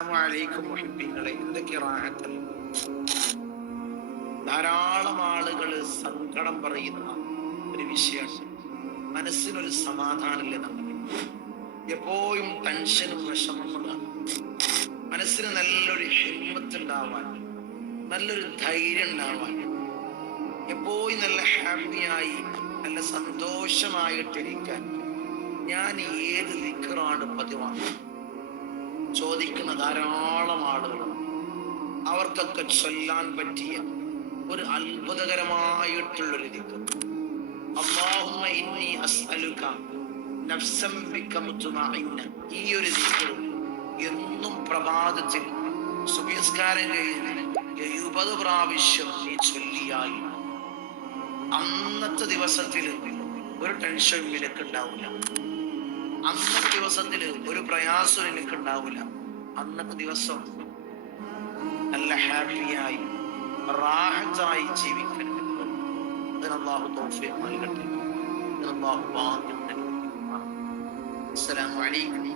അസ്സലാമു മുഹിബ്ബീങ്ങളെ, എന്തൊക്കെ റാഹത്തല്ലേ. ധാരാളം ആളുകൾ സങ്കടം പറയുന്ന ഒരു വിഷയമാണ്. മനസ്സിനൊരു സമാധാനമില്ല. നമ്മൾ എപ്പോഴും ടെൻഷനും വിഷമങ്ങളാണ്. മനസ്സിന് നല്ലൊരു ഹിമ്മത്ത് ഉണ്ടാവാൻ, നല്ലൊരു ധൈര്യം ഉണ്ടാവാൻ, എപ്പോഴും നല്ല ഹാപ്പിയായി നല്ല സന്തോഷമായിട്ടിരിക്കാൻ ഞാൻ ഏത് ദിക്റാണ് പതിവാണ് ചോദിക്കുന്ന ധാരാളം ആളുകളാണ്. അവർക്കൊക്കെ ചൊല്ലാൻ പറ്റിയ ഒരു അത്ഭുതകരമായിട്ടുള്ളൊരു ദിക്ർ, അല്ലാഹുമ്മ ഇന്നി അസ്അലുക നഫ്സൻ ബിക മുത്മഇന്ന. ഈ ഒരു ദിക്ർ എന്നും പ്രഭാതത്തിൽ സുബഹിസ്കാരം കഴിഞ്ഞ് 70 പ്രാവശ്യം നീ ചൊല്ലിയാൽ അന്നത്തെ ദിവസത്തിൽ ഒരു ടെൻഷനും നിനക്കുണ്ടാവില്ല. അന്നത്തെ ദിവസത്തിൽ ഒരു പ്രയാസവും എനിക്കുണ്ടാവില്ല. അന്നത്തെ ദിവസം നല്ല ഹാപ്പിയായി റാഹത്തായി ജീവിക്കാൻ അല്ലാഹു തൗഫീഖ് നൽകട്ടെ. അല്ലാഹു ഭാഗ്യം നൽകട്ടെ. അസ്സലാമു അലൈക്കും.